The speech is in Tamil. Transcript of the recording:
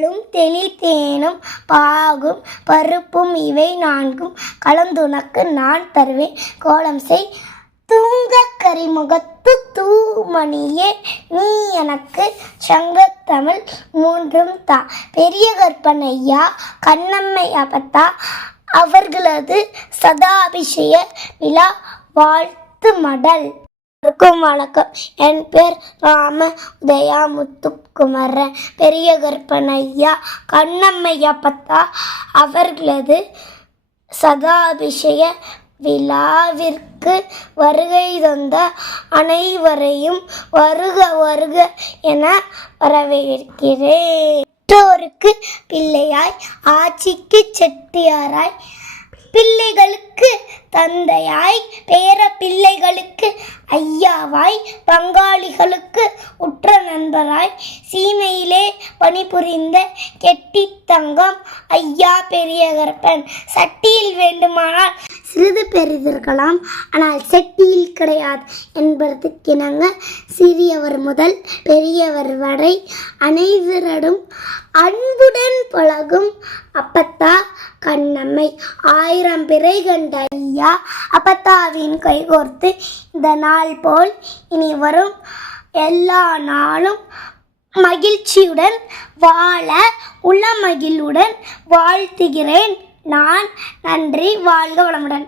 பாலும் தெளித்தேனும் பாகும் பருப்பும் இவை நான்கும் கலந்துனக்கு நான் தருவேன் கோலம் செய் தூங்க கரிமுகத்து தூமணியே நீ எனக்கு சங்கத்தமிழ் மூன்றும் தா. பெரிய கற்பனையா கண்ணம்மை அப்பத்தா அவர்களது சதாபிஷேக விழா வாழ்த்து மடல். வணக்கம். என் பேர் ராம உதயா முத்துக்குமரன். பெரிய கற்பனையா கண்ணம்மை அப்பத்தா அவர்களது சதாபிஷேக விழாவிற்கு வருகை தந்த அனைவரையும் வருக வருக என வரவேற்கிறேன். பெற்றோருக்கு பிள்ளையாய் ஆட்சிக்கு செட்டியாராய் பிள்ளைகளுக்கு தந்தையாய் பேர பிள்ளைகளுக்கு ஐயாவாய் பங்காளிகளுக்கு உற்ற நண்பராய் சீமையிலே பணிபுரிந்த கெட்டி தங்கம் ஐயா பெரிய கற்பன். சட்டியில் வேண்டுமானால் சிறிது பெரிதிருக்கலாம், ஆனால் செட்டியில் கிடையாது என்பதற்கிணங்க சிறியவர் முதல் பெரியவர் வரை அனைவரிடம் அன்புடன் பழகும் அப்பத்தா கண்ணம்மை. 1000 பிறை கண்ட ஐயா அப்பத்தாவின் கைகோர்த்து இந்த நாள் போல் இனி வரும் எல்லா நாளும் மகிழ்ச்சியுடன் வாழ உளமகிழ்வுடன் வாழ்த்துகிறேன். நான் நன்றி. வாழ்க வளமுடன்.